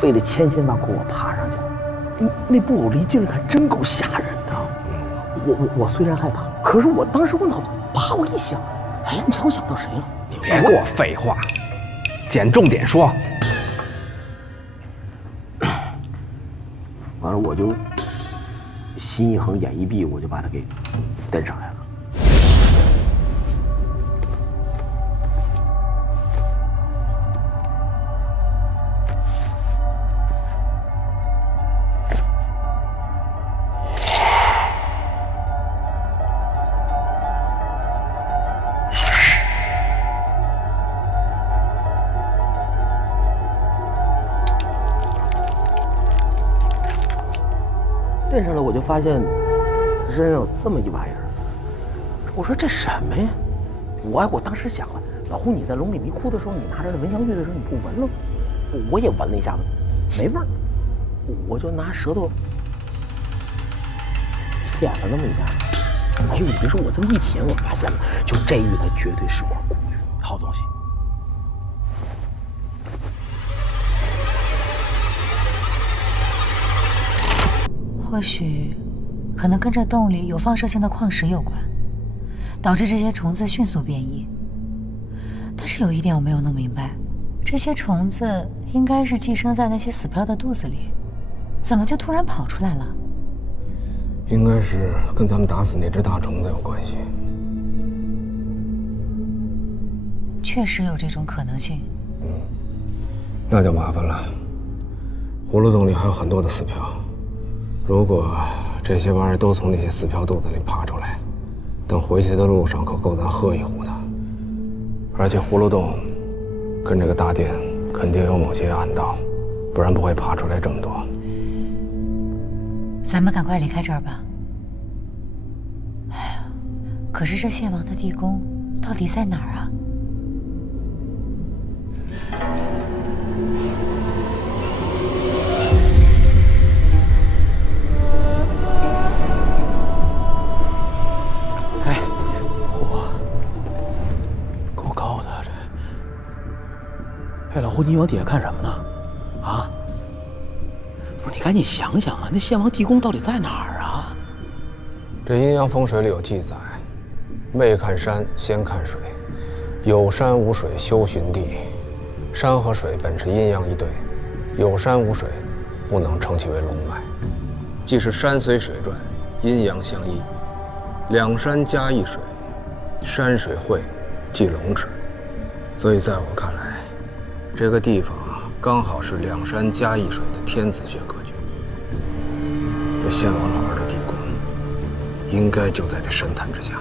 费了千辛万苦我爬上去了。那布偶离近了看真够吓人的。我虽然害怕，可是我当时我脑子啪我一想，哎，你知道我想到谁了？你别给我废话，捡重点说。完了，我就心一横，眼一闭，我就把他给蹬上来了。蹬上来，我就发现他身上有这么一玩意儿。我说这什么呀？我当时想了，老胡，你在笼里迷哭的时候，你拿着蚊香玉的时候，你不闻了吗？我也闻了一下子，没味儿。我就拿舌头舔了那么一下。哎呦，你别说，我这么一舔，我发现了，就这玉它绝对是块古玉，好东西。或许，可能跟这洞里有放射性的矿石有关，导致这些虫子迅速变异。但是有一点我没有弄明白，这些虫子应该是寄生在那些死漂的肚子里，怎么就突然跑出来了？应该是跟咱们打死那只大虫子有关系。确实有这种可能性。那就麻烦了。葫芦洞里还有很多的死漂。如果这些玩意儿都从那些死漂肚子里爬出来，等回去的路上可够咱喝一壶的。而且葫芦洞跟这个大殿肯定有某些暗道，不然不会爬出来这么多。咱们赶快离开这儿吧。哎呀，可是这献王的地宫到底在哪儿啊？哎，老胡，你往底下看什么呢？啊？不是，你赶紧想想啊，那献王地宫到底在哪儿啊？这阴阳风水里有记载，未看山先看水，有山无水修寻地。山和水本是阴阳一对，有山无水，不能称其为龙脉。既是山随水转，阴阳相依，两山加一水，山水汇，即龙池。所以在我看来，这个地方刚好是两山加一水的天子穴格局。这献王老儿的地宫，应该就在这深潭之下。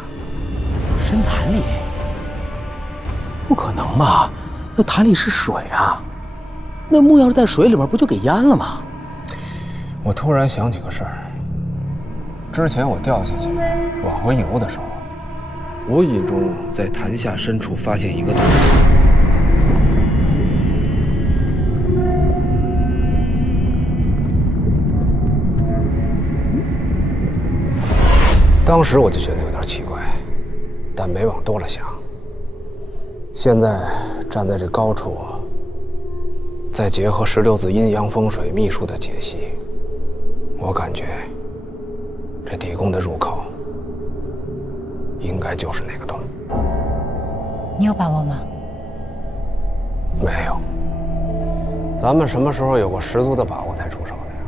深潭里？不可能吧？那潭里是水啊，那木要是在水里面，不就给淹了吗？我突然想起个事儿。之前我掉下去往回游的时候，无意中在潭下深处发现一个洞。当时我就觉得有点奇怪，但没往多了想。现在站在这高处，再结合16字阴阳风水秘术的解析，我感觉这地宫的入口应该就是那个洞。你有把握吗？没有。咱们什么时候有过十足的把握才出手的呀？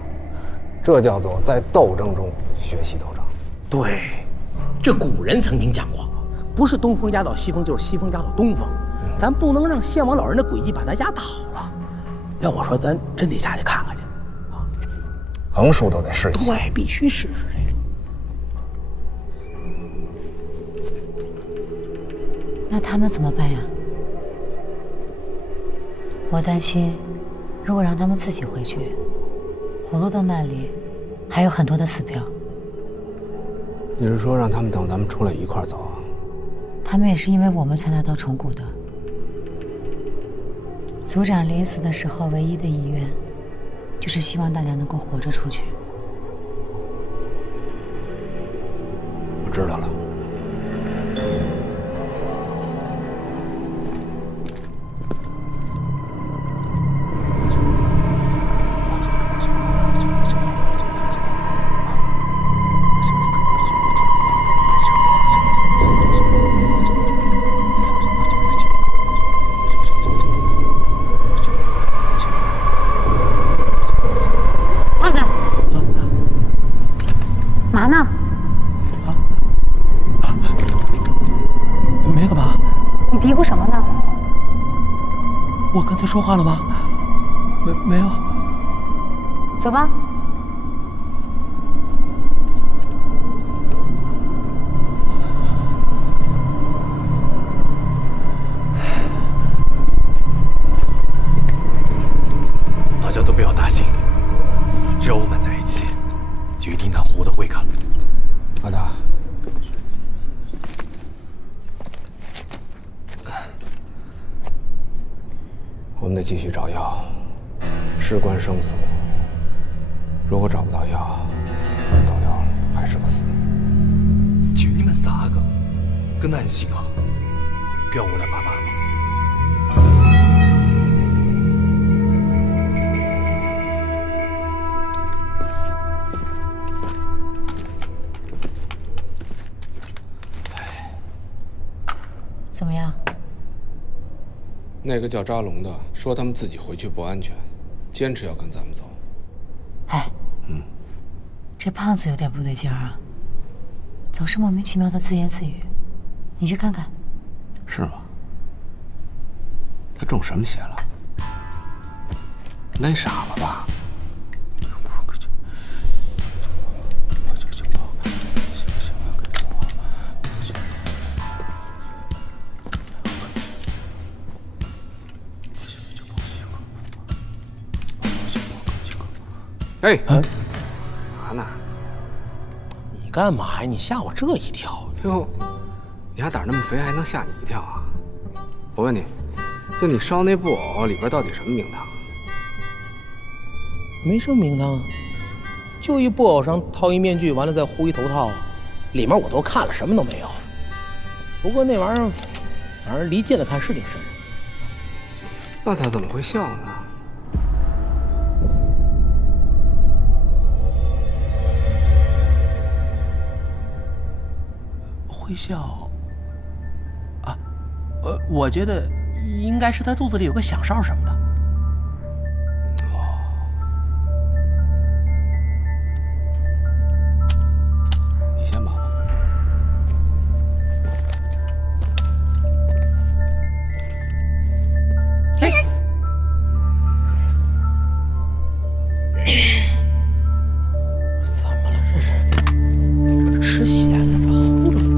这叫做在斗争中学习斗争。对，这古人曾经讲过，不是东风压倒西风，就是西风压倒东风。咱不能让献王老人的诡计把咱压倒了。要我说，咱真得下去看看去。横竖都得试一下。对，必须试试这个。那他们怎么办呀？我担心，如果让他们自己回去，葫芦洞那里还有很多的死漂。你是说让他们等咱们出来一块儿走？他们也是因为我们才来到虫谷的。族长临死的时候，唯一的遗愿，就是希望大家能够活着出去。我知道了。说话了吗？没有。走吧。大家都不要担心，只要我们在一起，就一定能活得回去。阿达，我们得继续找药，事关生死。如果找不到药，到了还是个死。就你们3个，更难行啊！不要我来帮忙。怎么样？那个叫扎龙的说他们自己回去不安全，坚持要跟咱们走。哎，这胖子有点不对劲儿啊，总是莫名其妙的自言自语。你去看看。是吗？他中什么邪了？累傻了吧？哎，干嘛呢？你干嘛呀？你吓我这一跳！哟，你还胆儿那么肥，还能吓你一跳啊？我问你，就你烧那布偶里边到底什么名堂？没什么名堂，就一布偶上套一面具，完了再糊一头套，里面我都看了，什么都没有。不过那玩意儿，反正离近了看是挺瘆人。那他怎么会笑呢？会笑啊？我觉得应该是他肚子里有个响哨什么的。你先忙吧。怎么了这是？这吃咸了，这齁着。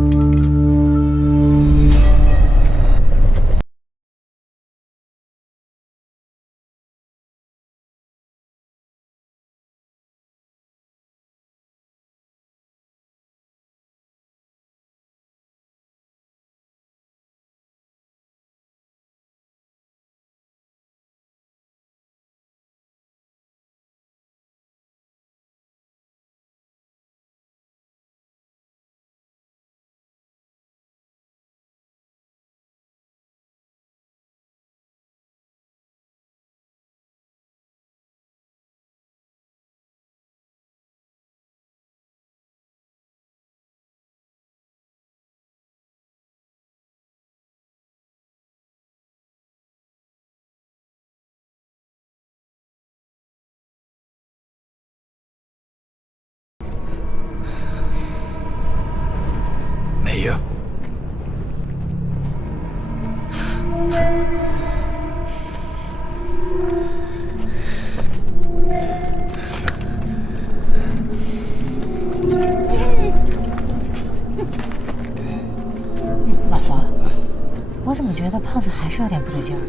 没有。老黄，我怎么觉得胖子还是有点不对劲儿？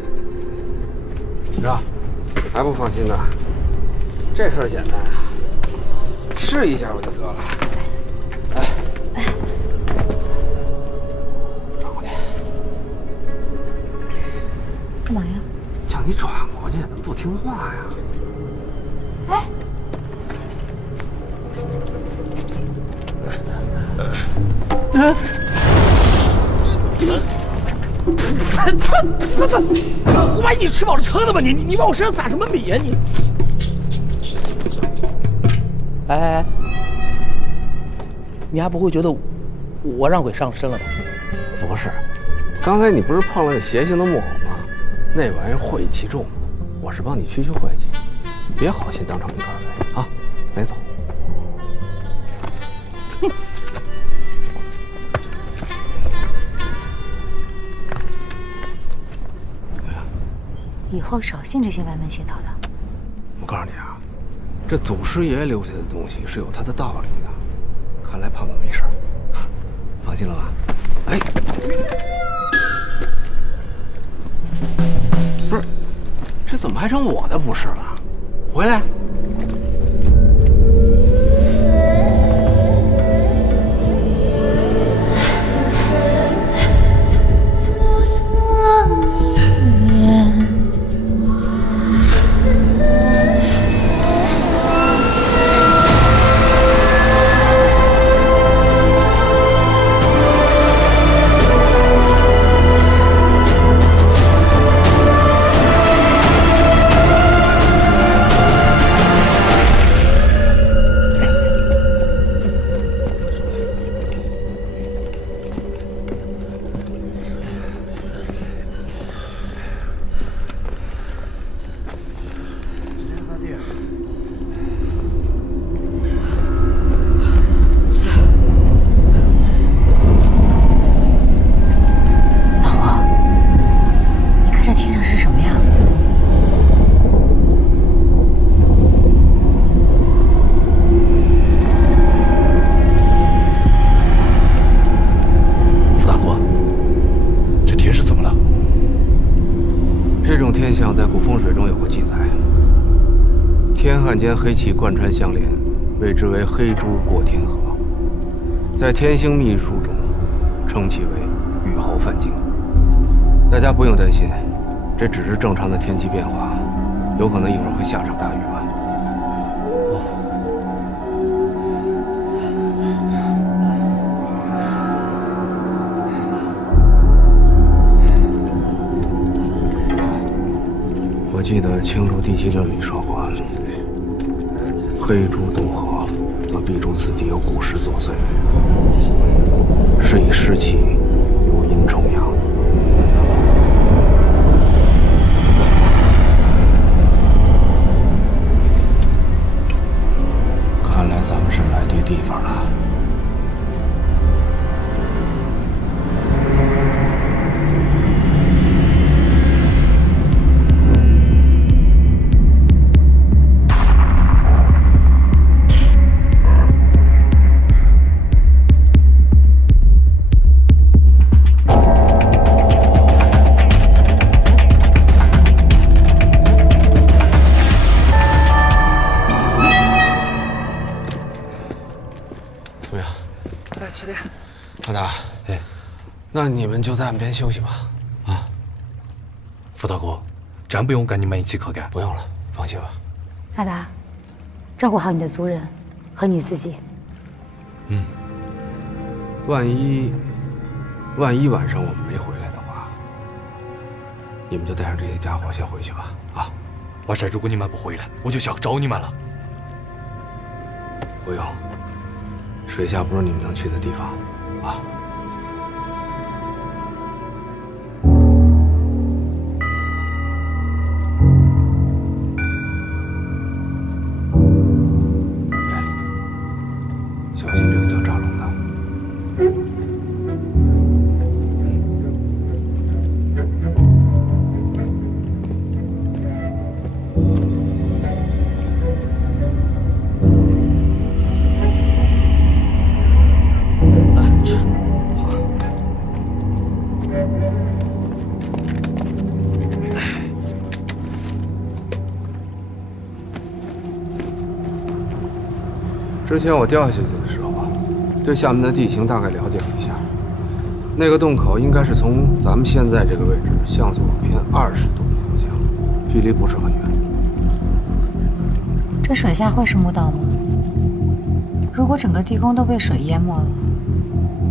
是吧？还不放心呢？这事儿简单啊，试一下不就得了？哎，转过去。干嘛呀？叫你转过去，怎么不听话呀？哎，我万一你吃饱了撑的吧？你往我身上撒什么米呀你？哎，你还不会觉得我让鬼上身了吧？不是，刚才你不是碰了那邪性的木偶吗？那玩意儿晦气重，我是帮你驱晦气，你别好心当成一个鬼啊！没走。哼。以后少信这些歪门邪道的。我告诉你啊，这祖师爷留下的东西是有他的道理的。看来胖子没事儿，放心了吧？哎，不是，这怎么还成我的不是了？回来。间黑气贯穿相连，谓之为黑珠过天河。在天星秘术中，称其为雨后泛境。大家不用担心，这只是正常的天气变化，有可能一会儿会下场大雨吧。我记得《青竹第七令》里说过。黑珠渡河，则必诸此地有古石作祟，是以湿气有阴重阳。看来咱们是来对地方了。老大，哎，那你们就在岸边休息吧。啊，傅大哥，真不用跟你们一起去干？不用了，放心吧。大达，照顾好你的族人和你自己。嗯。万一晚上我们没回来的话，你们就带上这些家伙先回去吧。啊，晚上如果你们不回来，我就想找你们了。不用，水下不是你们能去的地方。啊！小心这个叫扎龙的。之前我掉下去的时候啊，对下面的地形大概了解了一下。那个洞口应该是从咱们现在这个位置向左偏20度的方向，距离不是很远。这水下会是墓道吗？如果整个地宫都被水淹没了，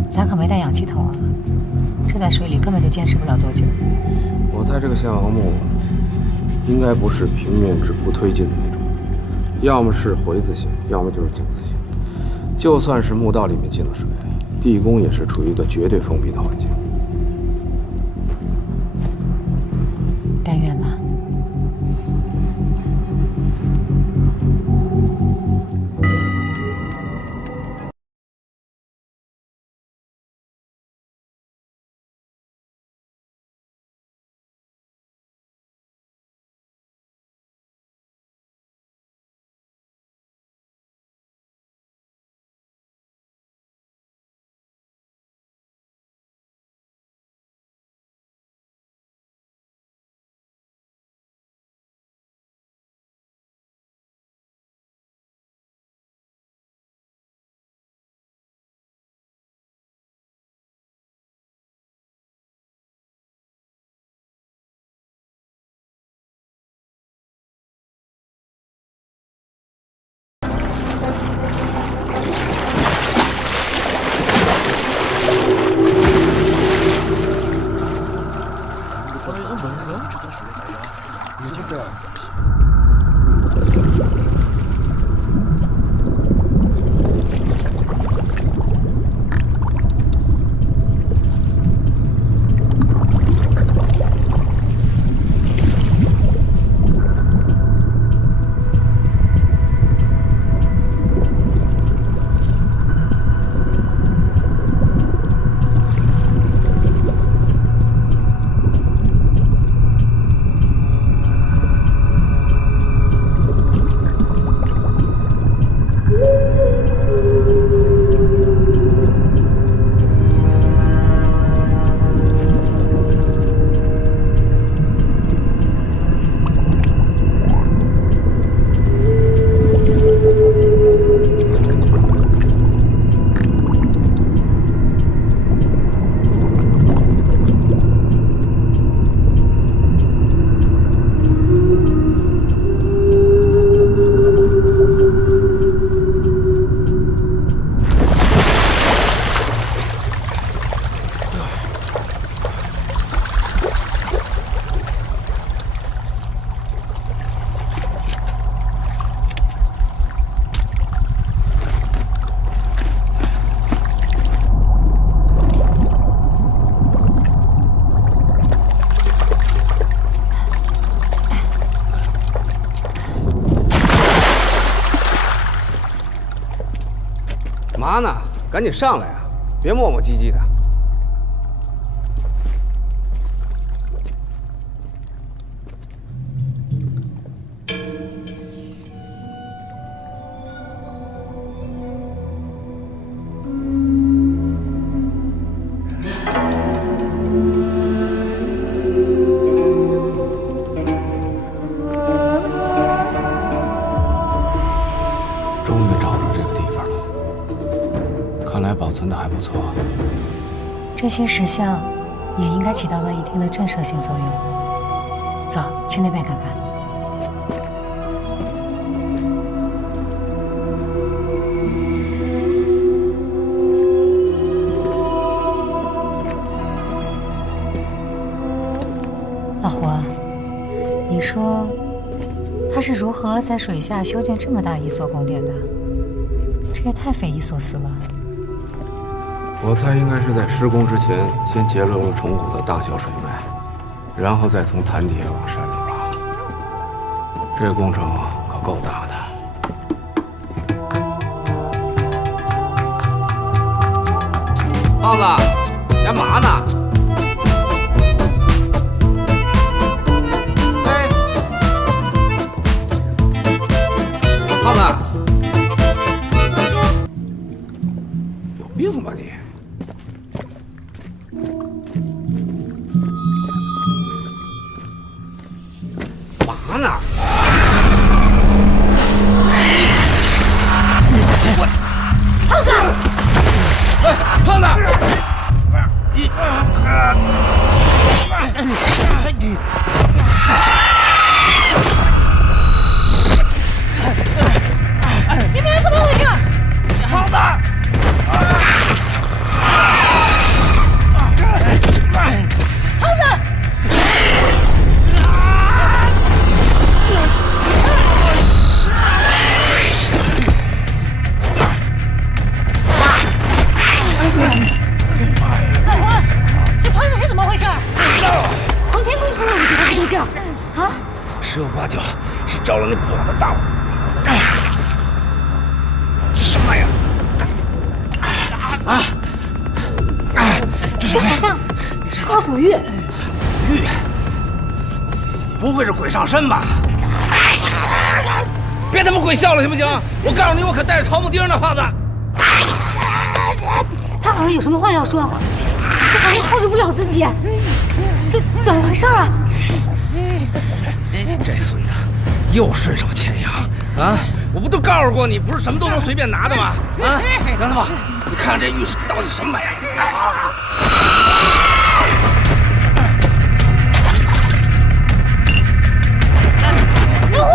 咱可没带氧气筒啊，这在水里根本就坚持不了多久。我猜这个献王墓应该不是平面直扑推进的那种，要么是回字形，要么就是井字形。就算是墓道里面进了水，地宫也是处于一个绝对封闭的环境。但愿吧。嘛呢？赶紧上来啊！别磨磨唧唧的。终于找着这个地方了，看来保存的还不错。这些石像也应该起到了一定的震慑性作用。走，去那边看看。老胡，你说他是如何在水下修建这么大一所宫殿的？这也太匪夷所思了。我猜应该是在施工之前先截落了虫谷的大小水脉，然后再从潭底下往山里挖。这个工程可够大的。胖子，你干嘛呢？哎，胖子，有病吧你？嘛呢？胖子！哎，胖子！你们人怎么回事？胖子！胖子！老黄，这胖子是怎么回事？从天空出来，我觉得不对劲儿啊！十有八九是着了那不老的大火。这什么玩意儿？这好像是块古玉。玉？不会是鬼上身吧？别他妈鬼笑了行不行？我告诉你，我可带着桃木钉呢，胖子。他好像有什么话要说，他好像控制不了自己，这怎么回事啊？这孙子又顺手牵羊啊！我不都告诉过你，不是什么都能随便拿的吗？啊，杨大宝，你看看这玉石到底什么玩意儿？老胡，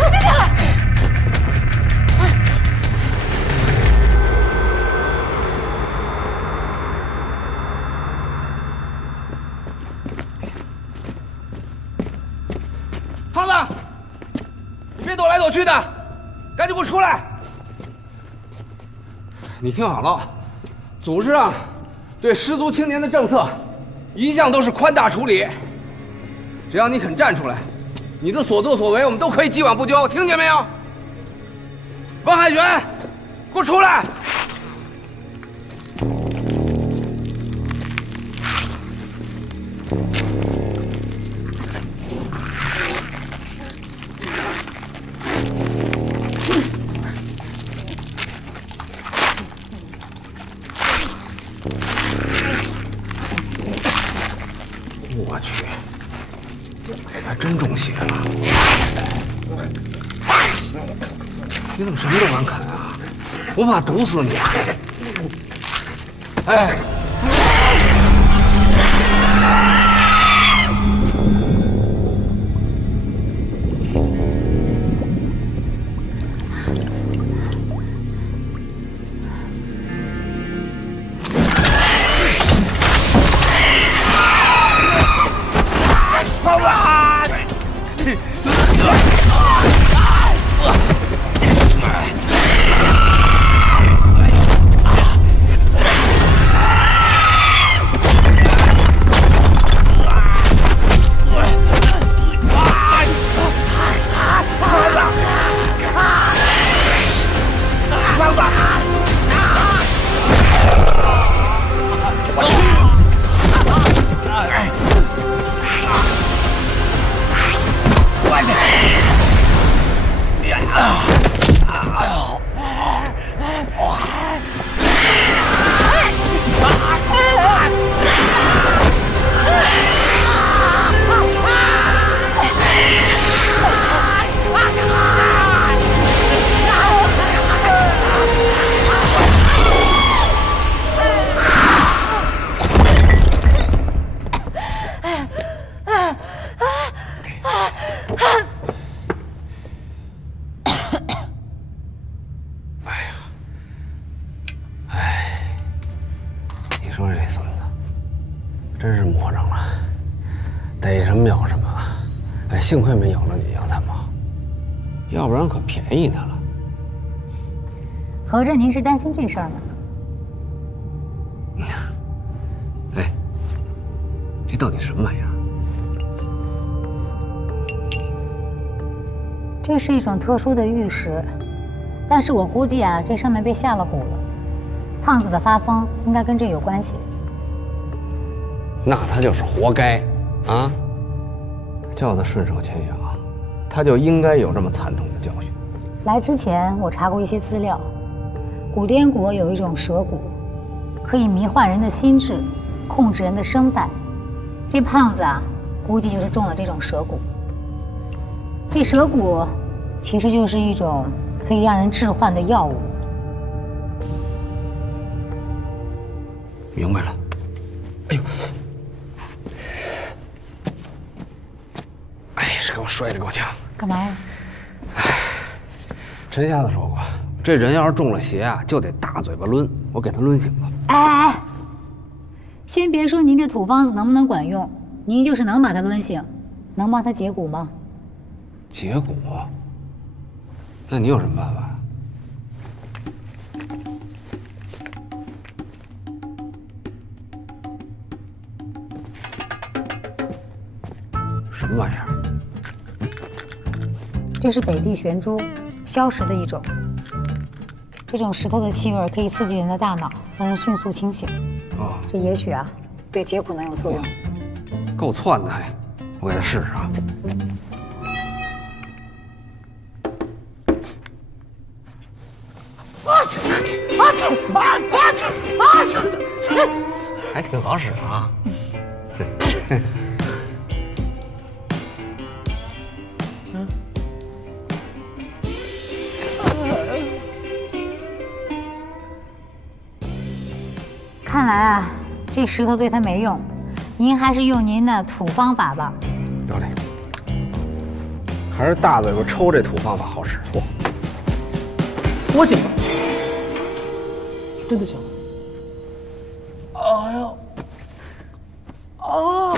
小心点！胖子，你别躲来躲去的，赶紧给我出来！你听好了，组织上对失足青年的政策，一向都是宽大处理。只要你肯站出来，你的所作所为我们都可以既往不咎，听见没有？王海泉，给我出来！我去，还真中邪了！你怎么什么都敢啃啊？我怕毒死你啊！哎！胖子！了，逮什么咬什么。哎，幸亏没咬了你杨参谋，要不然可便宜他了。合着您是担心这事儿呢？哎，这到底什么玩意儿？这是一种特殊的玉石，但是我估计啊，这上面被下了蛊了。胖子的发疯应该跟这有关系。那他就是活该啊！叫他顺手牵羊，他就应该有这么惨痛的教训。来之前我查过一些资料，古滇国有一种蛇蛊，可以迷幻人的心智，控制人的声带。这胖子啊，估计就是中了这种蛇蛊。这蛇蛊其实就是一种可以让人致幻的药物。明白了。哎呦！哎，是给我摔得够呛。干嘛呀？陈瞎子说过，这人要是中了邪啊，就得大嘴巴抡。我给他抡醒了。哎，先别说您这土方子能不能管用，您就是能把他抡醒，能帮他解蛊吗？解蛊？那你有什么办法？什么玩意儿？这是北地玄珠，硝石的一种。这种石头的气味可以刺激人的大脑，让人迅速清醒。哦，这也许啊，对解蛊能有作用。够窜的还，我给他试试啊。还挺好使啊。看来啊，这石头对他没用，您还是用您的土方法吧。得嘞，还是大嘴巴抽这土方法好使。嚯！我醒了，真的醒了。哎呦，啊！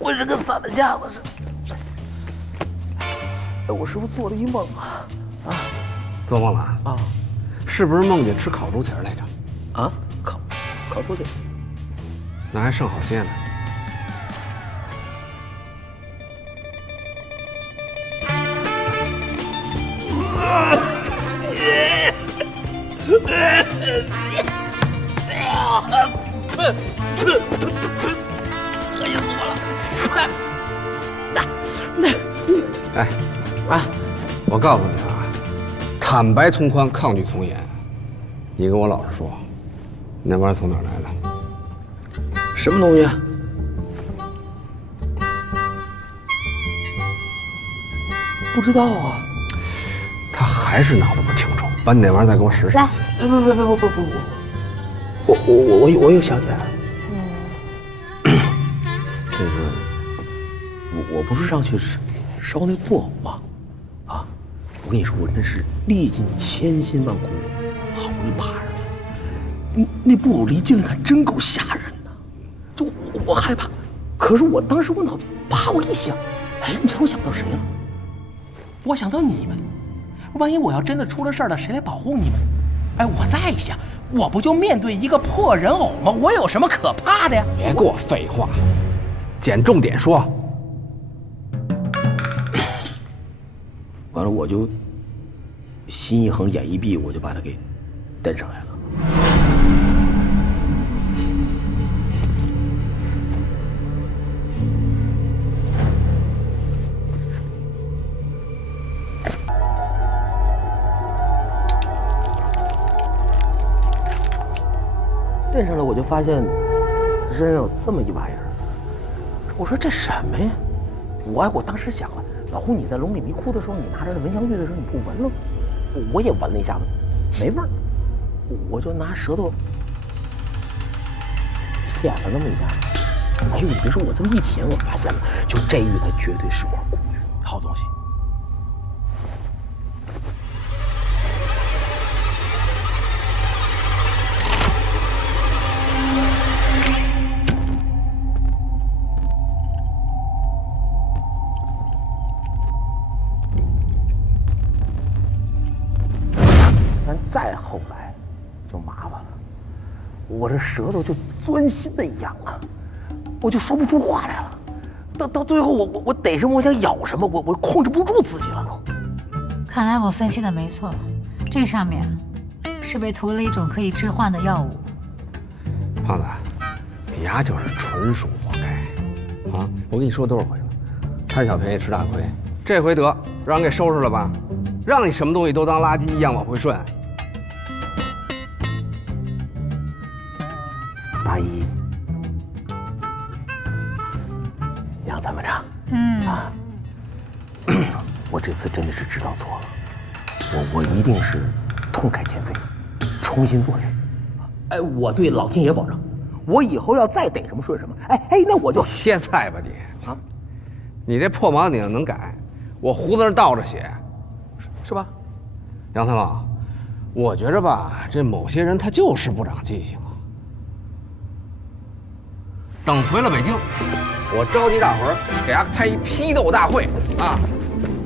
浑身跟散了架子似的。哎，我是不是做了一梦啊？啊？做梦了啊？是不是梦见吃烤猪蹄来着？啊？烤猪蹄？那还剩好些呢。哎，啊，我告诉你啊，坦白从宽，抗拒从严。你跟我老实说，那玩意儿从哪儿来的？什么东西？不知道啊。他还是脑子不清楚，把你那玩意儿再给我使使。来，不，我又想起来了。这个，我不是上去烧那布偶吗？啊，我跟你说，我真是历尽千辛万苦，好不容易爬上去。那布偶离近了看，真够吓人的。就我害怕，可是我当时我脑子啪，我一想，哎，你知道我想到谁了？我想到你们，万一我要真的出了事儿了，谁来保护你们？哎，我再想，我不就面对一个破人偶吗？我有什么可怕的呀？别给我废话，捡重点说。完了，我就心一横，眼一闭，我就把他给蹬上来了。蹬上来，我就发现他身上有这么一玩意儿。我说这什么呀？我当时想了，老胡你在笼里迷窟的时候，你拿着那蚊香玉的时候，你不闻了？我也闻了一下子，没味儿。我就拿舌头舔了那么一下。哎呦，你别说，我这么一舔，我发现了，就这玉它绝对是块古玉，好东西。我这舌头就钻心的痒啊，我就说不出话来了。到最后我逮什么我想咬什么，我控制不住自己了都。看来我分析的没错，这上面是被涂了一种可以致幻的药物。胖子，你丫就是纯属活该啊！我跟你说多少回了，贪小便宜吃大亏，这回得让人给收拾了吧？让你什么东西都当垃圾一样往回顺。阿姨，杨参谋长，我这次真的是知道错了，我一定是痛改前非，重新做人。哎，我对老天爷保证，我以后要再逮什么顺什么。哎，那我就歇菜吧你啊！你这破盲顶能改，我胡子上倒着写，是吧？杨参谋，我觉着吧，这某些人他就是不长记性啊。等回了北京，我召集大伙儿给他开一批斗大会啊！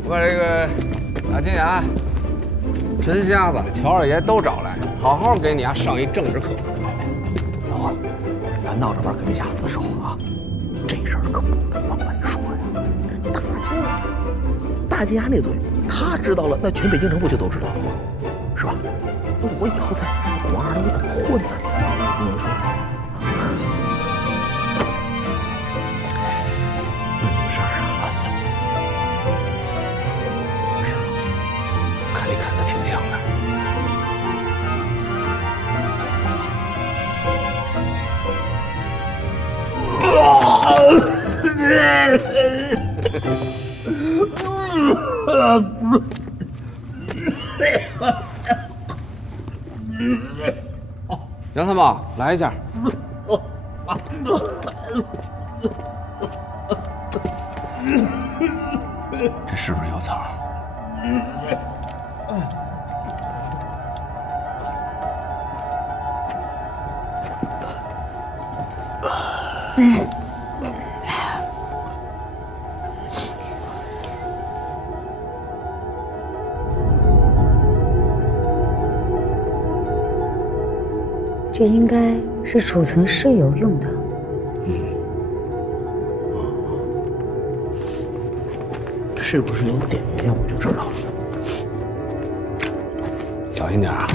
我把这个大金牙、陈瞎子、乔二爷都找来，好好给你上一政治课。老王，咱闹着玩可别下死手啊！这事儿可不能往外说呀。大金牙那嘴，他知道了，那全北京城不就都知道了吗？是吧？那我以后在王二楼怎么混呢？你说？看你啃的挺像的。杨参谋，来一下。这是不是有草？这应该是储存尸油用的。是不是有碘盐我就知道了。小心点啊！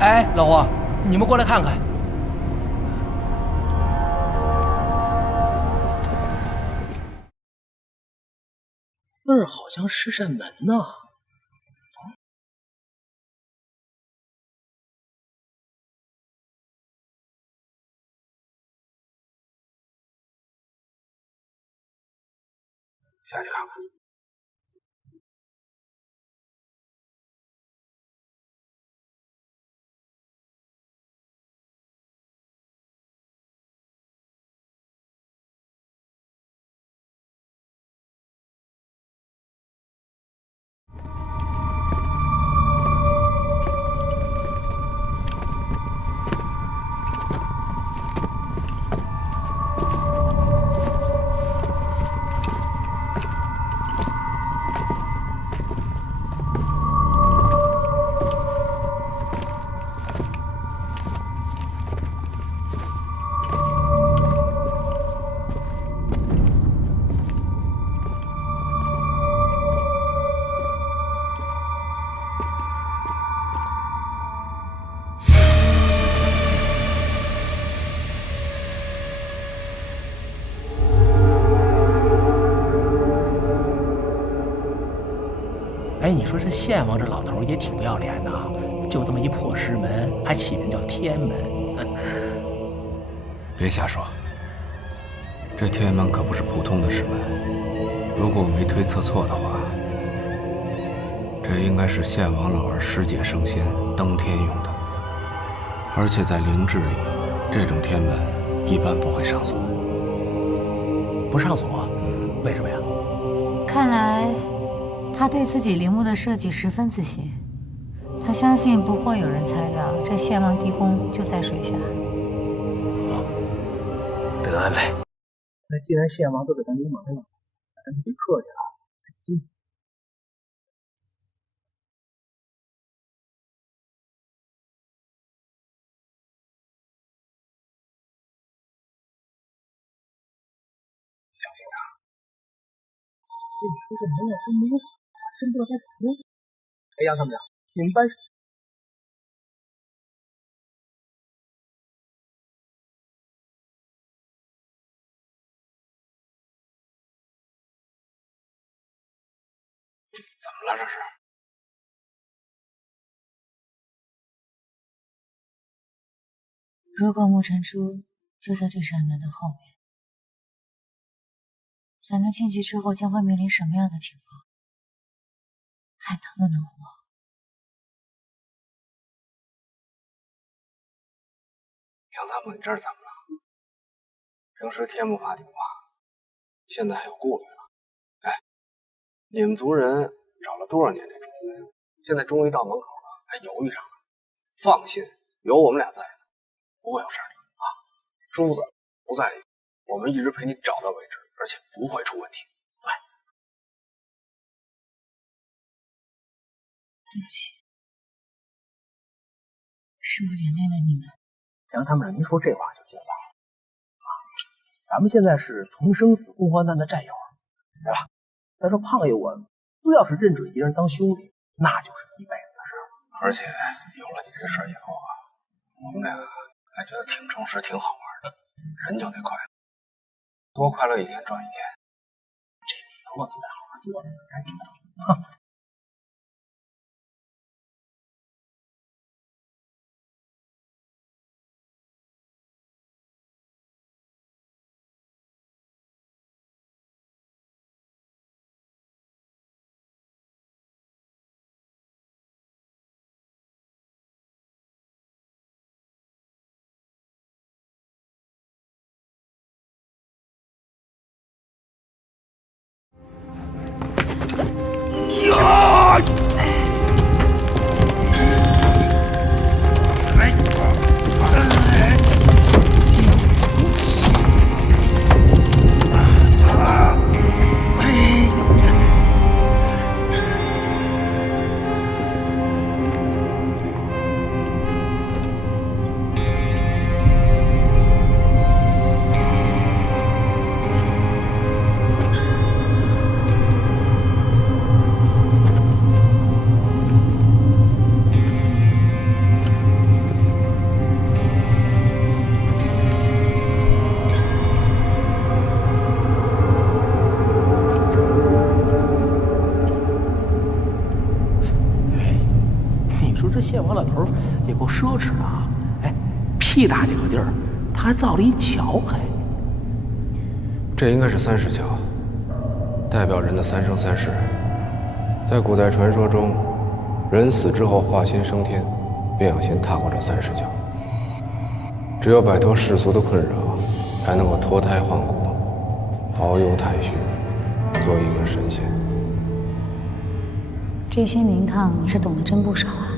哎，老胡，你们过来看看。那儿好像是扇门呢。下去看看。你说这献王这老头也挺不要脸的，就这么一破师门，还起名叫天门。别瞎说，这天门可不是普通的师门。如果我没推测错的话，这应该是献王老儿师姐升仙登天用的。而且在灵智里，这种天门一般不会上锁。不上锁？为什么呀？看来他对自己陵墓的设计十分自信，他相信不会有人猜到这献王地宫就在水下。得嘞，那既然献王都给咱明门了，咱就别客气了，进。小心点。跟你说这门要真没有锁，真不知道该怎么弄。哎，杨参谋长，你们班是？怎么了这是？如果沐晨珠就在这扇门的后面，咱们进去之后将会面临什么样的情况？还能不能活？杨参谋，你这是怎么了？平时天不怕地不怕，现在还有顾虑了？哎，你们族人找了多少年这种人，现在终于到门口了，还犹豫上了？放心，有我们俩在呢，不会有事的啊。珠子不在里面，我们一直陪你找到为止，而且不会出问题。对，对不起，是我连累了你们。杨参谋长，您说这话就见外了啊！咱们现在是同生死共患难的战友，对吧？再说胖爷我，只要是认准一人当兄弟，那就是一辈子的事儿。而且有了你这事儿以后啊，我们俩还觉得挺诚实、挺好玩的。人就得快乐，多快乐一天赚一天。这你他妈自带好好说，赶紧的，哈。献王老头也够奢侈的啊！哎，屁大这个地儿，他还造了一桥，还。这应该是30桥，代表人的3生3世。在古代传说中，人死之后化仙升天，便要先踏过这30桥。只有摆脱世俗的困扰，才能够脱胎换骨，遨游太虚，做一个神仙。这些名堂你是懂得真不少啊！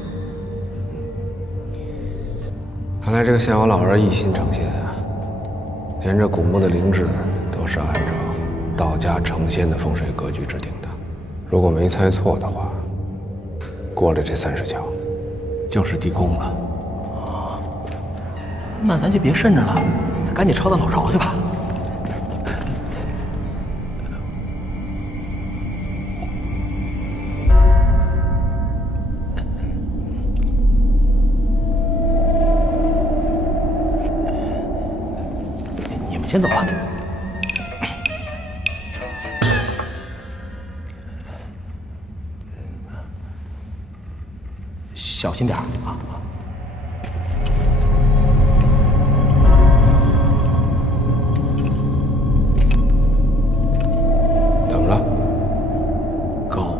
看来这个献王老儿一心成仙啊，连这古墓的灵智都是按照道家成仙的风水格局制定的。如果没猜错的话，过了这30桥，就是地宫了。那咱就别慎着了，咱赶紧抄到老巢去吧。你们先走吧。小心点啊！怎么了？高，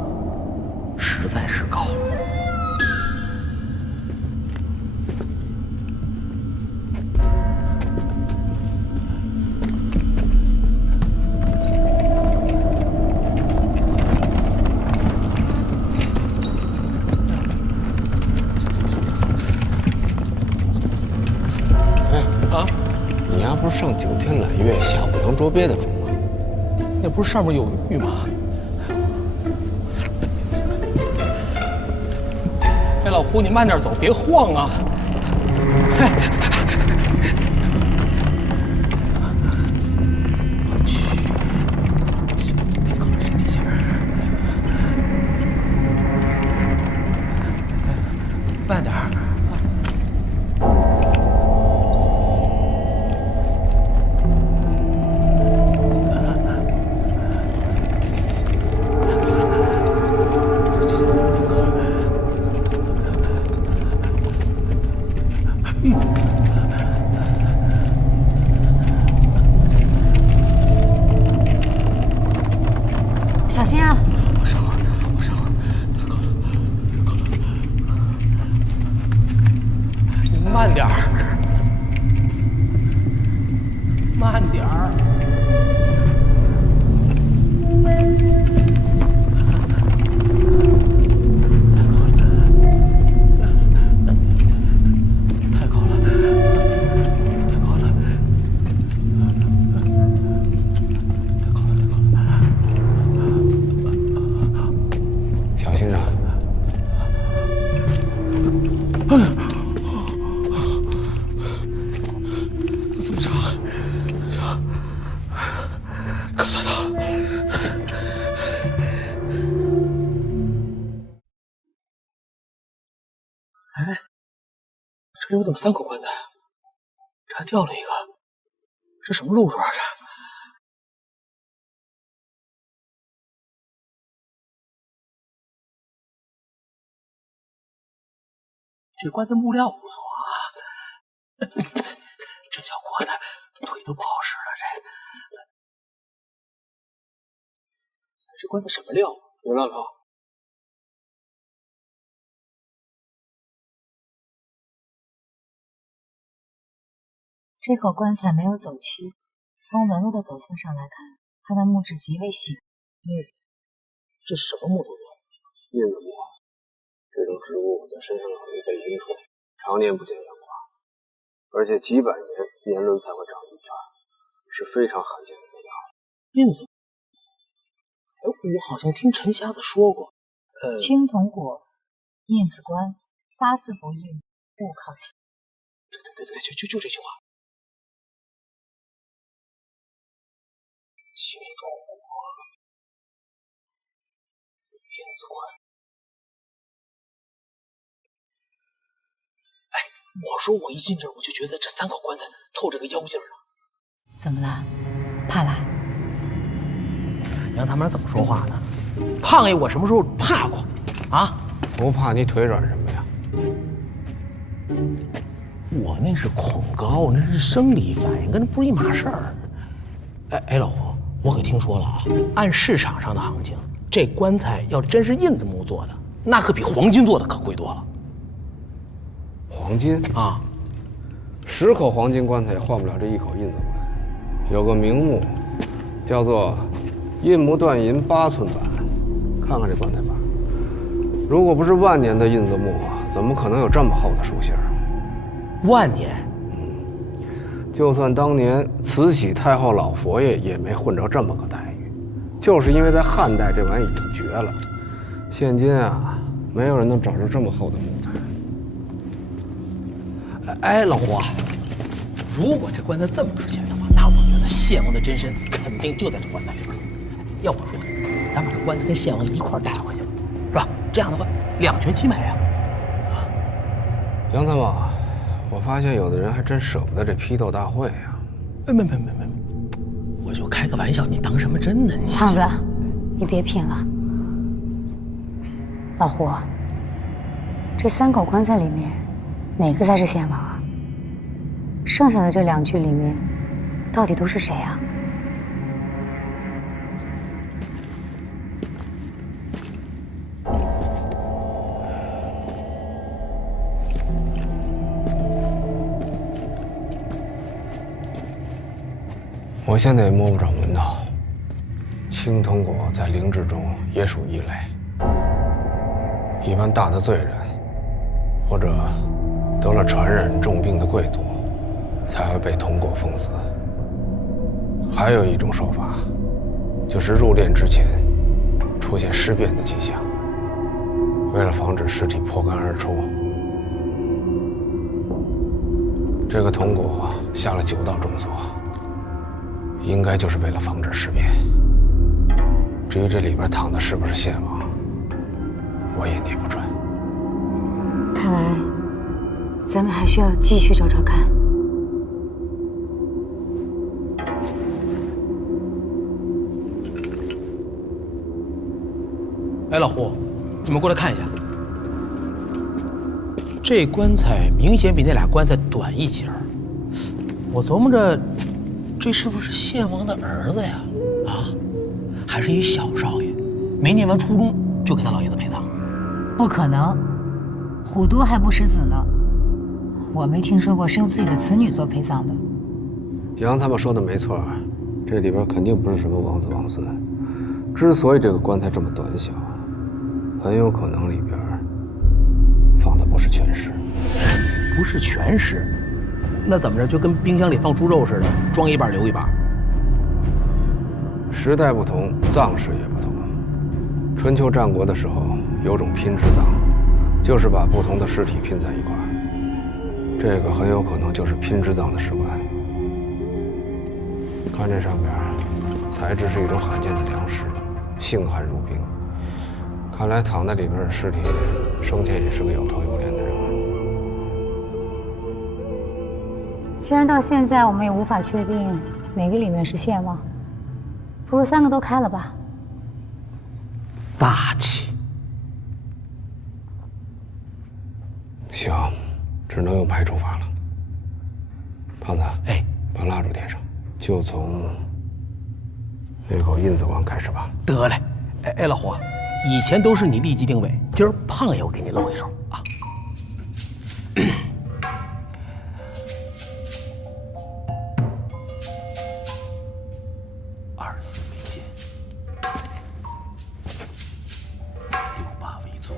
实在是高。你丫不是上9天揽月下5洋捉鳖的主吗？那不是上面有玉吗？哎，老胡，你慢点走，别晃啊！我去，太高了，这地形。慢点儿。小心啊！我上会儿，太高了，你慢点儿，慢点儿。太高了，太高了，太高了，太高了！小心着。这么长，可算到了。哎，这里怎么3口棺材？这还掉了一个，这什么路数啊？这棺材木料不错啊，这小伙子腿都不好使了。这棺材什么料？别乱跑！这口棺材没有走漆，从纹路的走向上来看，它的木质极为细。这是什么木头做的？印子木，这种植物在深山老林被阴冲，常年不见阳光，而且几百年年轮才会长一圈，是非常罕见的木料。印子。哎，我好像听陈瞎子说过，青铜果，印子棺，八字不硬，勿靠近。对，就这句话。青铜果，印子棺。哎，我说我一进这儿，我就觉得这3口棺材透着个妖劲儿呢。怎么了？怕啦？杨咱们怎么说话呢？胖爷，我什么时候怕过？啊？不怕你腿软什么呀？我那是恐高，那是生理反应，跟那不是一码事儿。哎，老胡，我可听说了啊，按市场上的行情，这棺材要真是印子木做的，那可比黄金做的可贵多了。黄金啊，10口黄金棺材也换不了这1口印子棺。有个名木，叫做印木断银8寸板，看看这棺材板，如果不是万年的印子木，怎么可能有这么厚的树芯儿？万年？就算当年慈禧太后老佛爷也没混着这么个待遇，就是因为在汉代这玩意已经绝了，现今啊，没有人能找着这么厚的木材。哎，老胡啊，如果这棺材这么值钱的话，那我觉得献王的真身肯定就在这棺材里边。要我说，咱把这棺材跟献王一块带回去吧，是吧？这样的话2全其美啊！杨参谋，我发现有的人还真舍不得这批斗大会啊。没，我就开个玩笑，你当什么真呢？你胖子，你别品了。老胡，这3口棺材里面，哪个才是献王啊？剩下的这2具里面，到底都是谁啊？我现在也摸不着门道。青铜果在灵智中也属异类，一般大的罪人，或者得了传染重病的贵族，才会被铜果封死。还有一种说法，就是入殓之前出现尸变的迹象，为了防止尸体破棺而出，这个铜果下了9道重锁。应该就是为了防止尸变。至于这里边躺的是不是献王，我也捏不准。看来，咱们还需要继续找找看。哎，老胡，你们过来看一下，这棺材明显比那俩棺材短一截儿。我琢磨着，这是不是献王的儿子呀？啊，还是一小少爷，没念完初中就给他老爷子陪葬？不可能，虎都还不识字呢。我没听说过是用自己的子女做陪葬的。杨他们说的没错，这里边肯定不是什么王子王孙。之所以这个棺材这么短小，很有可能里边放的不是全尸。不是全尸？那怎么着？就跟冰箱里放猪肉似的，装一半留一半。时代不同，葬式也不同。春秋战国的时候，有种拼之葬，就是把不同的尸体拼在一块儿。这个很有可能就是拼之葬的石棺。看这上边，材质是一种罕见的粮食，性寒入冰。看来躺在里边的尸体，生前也是个有头有脸的人。既然到现在我们也无法确定哪个里面是献王，不如3个都开了吧。大气。行，只能用排除法了。胖子，哎，把蜡烛点上，就从那口印子棺开始吧。得嘞。哎，老胡，以前都是你立即定位，今儿胖爷我给你露一手啊。24为肩，68为足，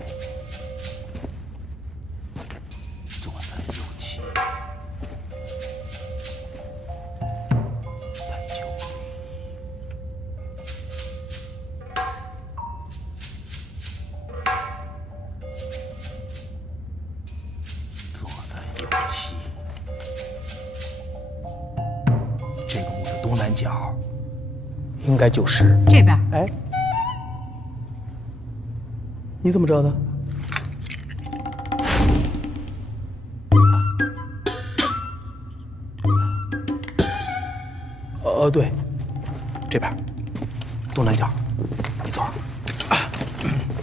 左3右7，带9为1，左3右7。这个墓的东南角。应该就是这边。哎，你怎么知道的？对，这边，东南角，没错，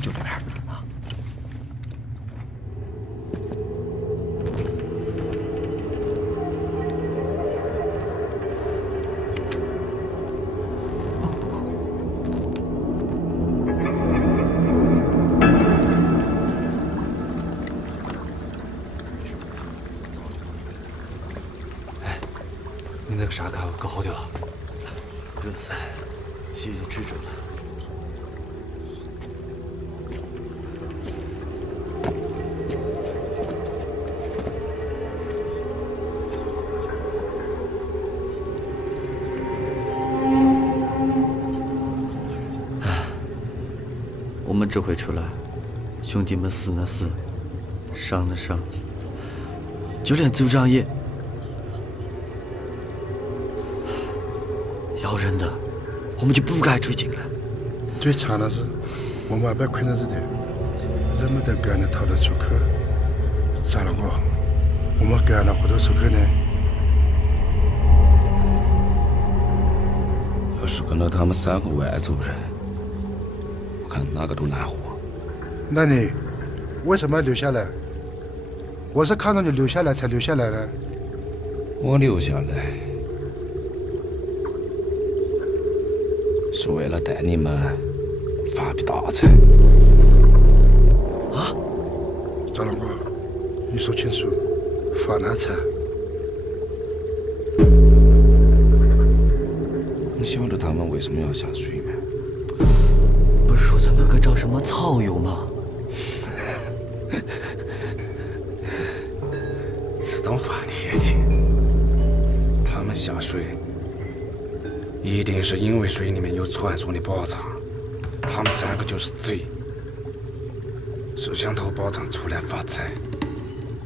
就这边啊。你那个啥卡搞好久了？这噻，洗洗吃准了。我们这回出来，兄弟们死呢死，伤呢伤，就连组长也。要人的，我们就不该追进来。最惨的是，我们还被困在这里，人们都赶着逃到出口。咋了个？我们赶了回到出口呢？要是跟了他们3个外族人，我看哪个都难活。那你为什么要留下来？我是看到你留下来才留下来的。我留下来是为了带你们发笔大财。啊！赵老哥，你说清楚，发哪财？你晓得他们为什么要下水吗？不是说他们个找什么草油吗？这种话你也信？他们下水，一定是因为水里面有传说的宝藏。他们3个就是贼，是想偷宝藏出来发财，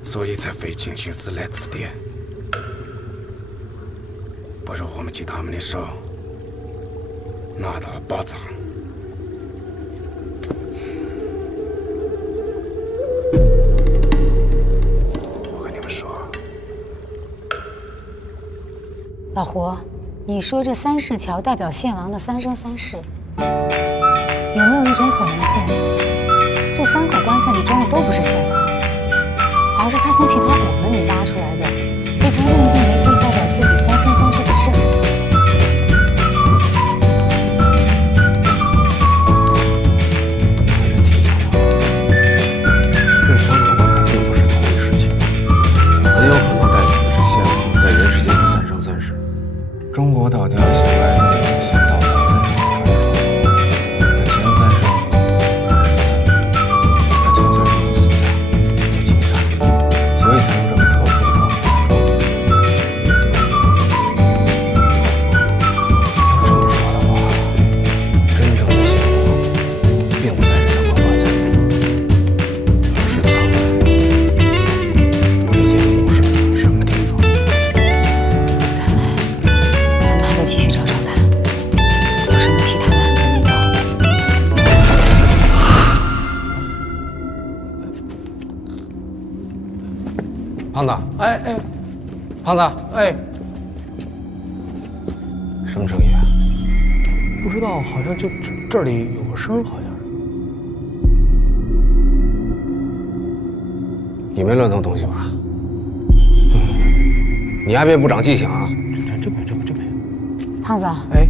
所以才费尽心思来指点。不如我们借他们的手，拿到宝藏。我跟你们说，老胡，你说这3世桥代表献王的3生3世，有没有一种可能性，这3口棺材里装的都不是献王，而是他从其他古坟里挖出来的，被他认定为可以代表自己3生3世的圣人？这3口棺材并不是同一时期，很有可能代表的是献王在人世间的3生3世。中国道家向来都有仙道的3生传说，那前3生是3，那前3生的4叫金3，所以才有这么特殊的光传说。要这么说的话，真正的献王并不在这3口棺材里，而是藏在这间墓室的什么地方。看来咱们还得继续找找看，有什么替他们安排密道。胖子，哎，胖子，哎，什么声音啊？不知道，好像就这里有个声，好像是。你没乱动东西吧？你还别不长记性啊！这边。胖子，哎，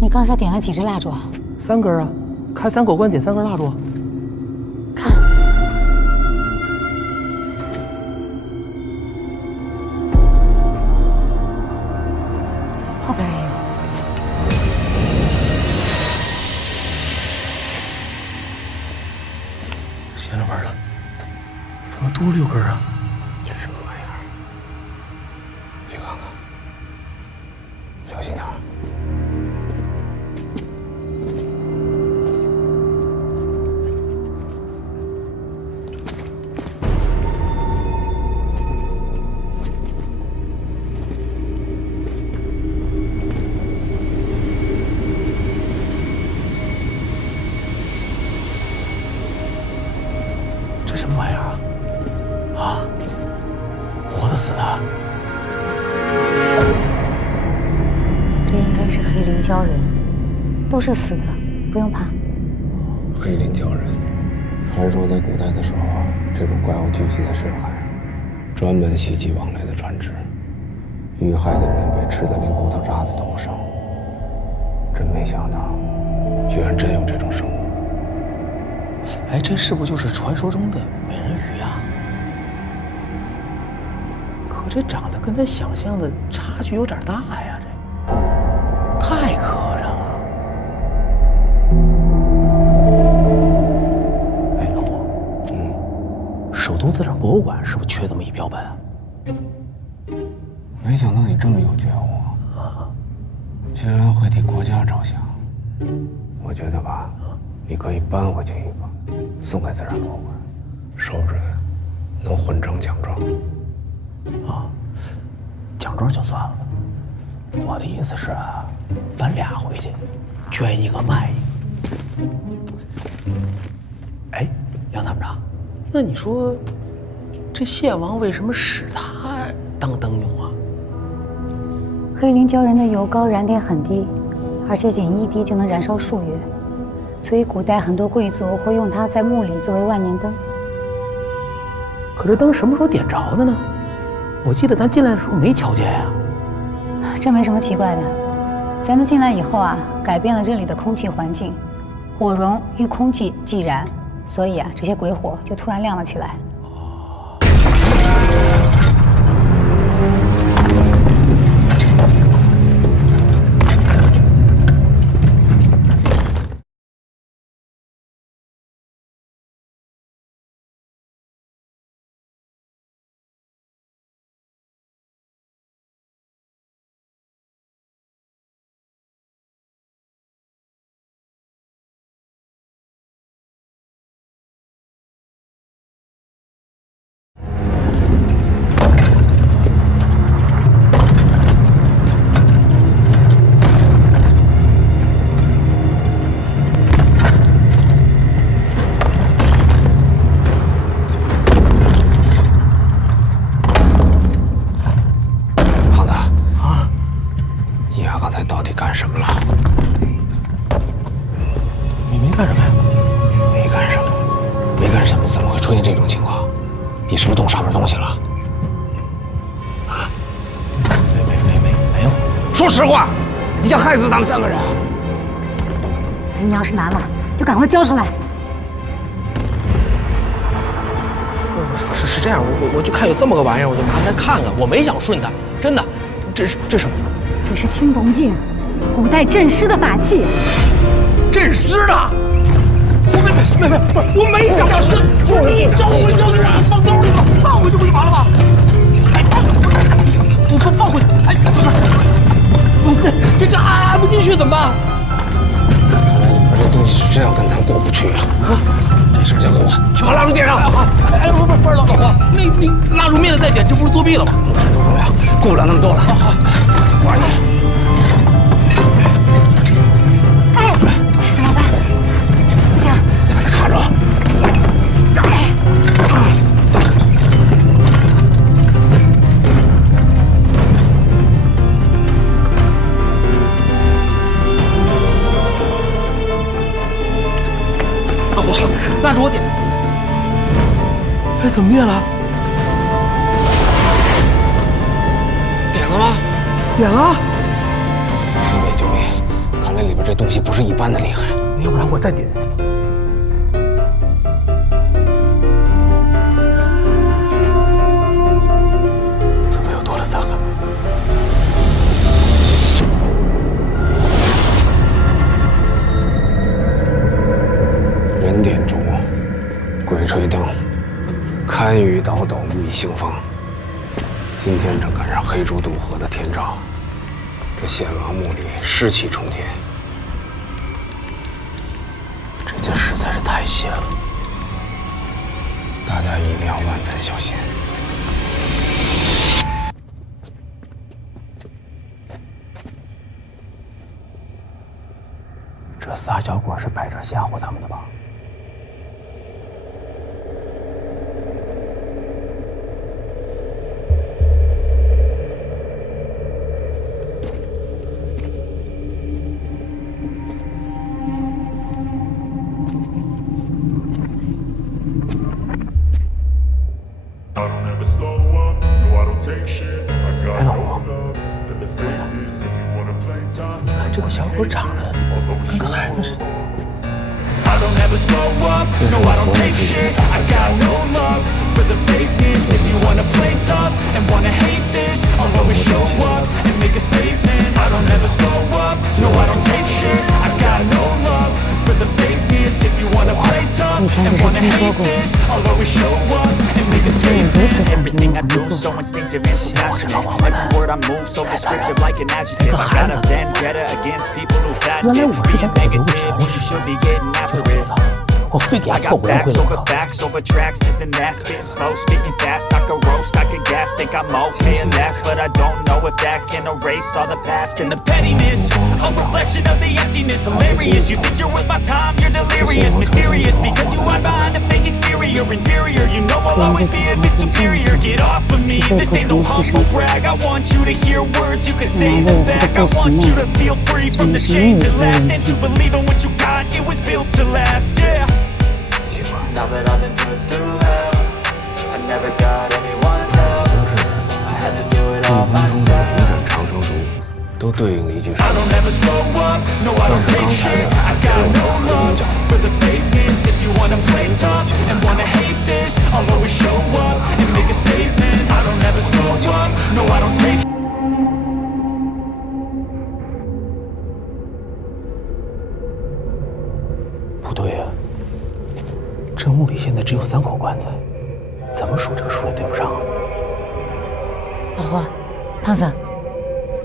你刚才点了几支蜡烛啊3根啊，开3口棺点3根蜡烛。看，后边也有。邪了门了，怎么多6根啊？这什么玩意儿？去看看，小心点儿。这什么玩意儿啊？啊，活的死的？这应该是黑鳞鲛人，都是死的，不用怕。黑鳞鲛人，传说在古代的时候，这种怪物聚集在深海，专门袭击往来的船只，遇害的人被吃得连骨头渣子都不剩。真没想到，居然真有这种生物。哎，这是不是就是传说中的美人鱼呀？可这长得跟咱想象的差距有点大呀，这太磕碜了。哎，老胡，首都自然博物馆是不是缺这么一标本啊？没想到你这么有觉悟啊！居然会替国家着想。我觉得吧，你可以搬回去一个，送给自然博物馆，收入能混成奖状。啊，奖状就算了，我的意思是啊，搬俩回去，捐一个卖一个。哎，要这么着，那你说这献王为什么使它当灯用啊？黑鳞鲛人的油膏燃点很低，而且仅1滴就能燃烧数月，所以古代很多贵族会用它在墓里作为万年灯。可可这灯什么时候点着的呢？我记得咱进来的时候没瞧见呀。这没什么奇怪的。咱们进来以后啊，改变了这里的空气环境，火融遇空气即燃，所以啊，这些鬼火就突然亮了起来。说实话，你想害死咱们3个人？你要是难了，就赶快交出来。是这样，我就看有这么个玩意儿，我就拿它看看。我没想顺它，真的。这什么？这是青铜镜，古代镇尸的法器。镇尸的？我没想顺，你找我就是让放兜里吧，放回去不就完了吗？放回去，哎，这按不进去怎么办？看来里边这东西是真要跟咱过不去啊！这事交给我，去把蜡烛点上。哎，不是老婆，那蜡烛灭了再点，这不是作弊了吗？慎重重要，顾不了那么多了。好，管你。怎么办？不行，再把他卡着。蜡烛我点。哎，怎么灭了？点了吗？点了。说灭就灭，看来里边这东西不是一般的厉害。要不然我再点。怎么又多了3个？人点烛，鬼吹灯，堪舆倒斗觅兴风。今天正赶上黑猪渡河的天照，这献王墓里尸气冲天，这件实在是太邪了，大家一定要万分小心。这仨小鬼是摆这吓唬咱们的吧？哎，老胡，你看这个小鬼长得跟个孩子似的。I don't ever slow up, no I don't take shit. I got no love for the fakeness. If you wanna play tough and wanna hate this, I'll always show up and make a statement. I don't ever slow up, no I don't take shit. I got no love for the fakeness. If you wanna play tough and wanna hate this, I'll always show up and make a statement. Everything I do so instinctive and so passionate. Every word I move so descriptive like an adjective. I got a vendetta against people who've had it. Being negative, you should be getting after it. I got facts over tracks, this and that. Spitting slow, speaking fast. I could roast, I could gas. Think I'm okay at last, but I don't know if that can erase all the past and the pettiness. A reflection of the emptiness, hilarious. You think you're worth my time, you're delirious, mysterious because you hide behind a fake exterior. Inferior, you know I'll always be a bit superior. Get off of me, this ain't no humble brag. I want you to hear words you can say in the back. I want you to feel free from the chains that last, and to believe in what you got. It was built to last, yeah. Now that I've been put through hell, I never got anyone's help. I had to do it all 一分钟 myself. 的长生竹，都对应一句诗， I don't ever slow up, no I 算 don't 是 take 刚才 shit. 的 I got no love for the fakeness. If you wanna play tough and wanna hate this, I'll always show up and make a statement. I don't ever slow up, no I don't take shit. 不对呀、这墓里现在只有3口棺材，怎么数这个数也对不上啊！老胡，胖子，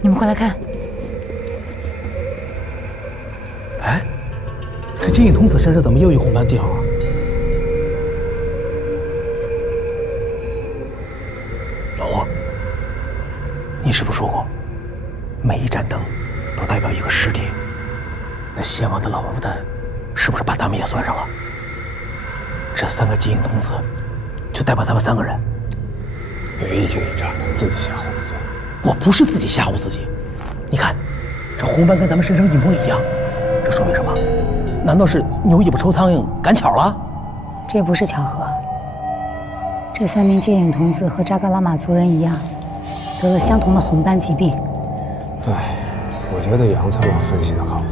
你们快来看，哎，这金隐童子身上怎么又有红斑记号啊？老胡，你是不是说过，每一盏灯都代表一个尸体？那先王的老王八蛋，是不是把咱们也算上了？这3个金隐童子，就代表咱们3个人。别一惊一乍的，自己吓唬自己。我不是自己吓唬自己，你看，这红斑跟咱们身上一模一样，这说明什么？难道是牛尾巴抽苍蝇赶巧了？这不是巧合。这3名剑影童子和扎格拉玛族人一样，得了相同的红斑疾病。哎，我觉得杨参谋分析的靠谱。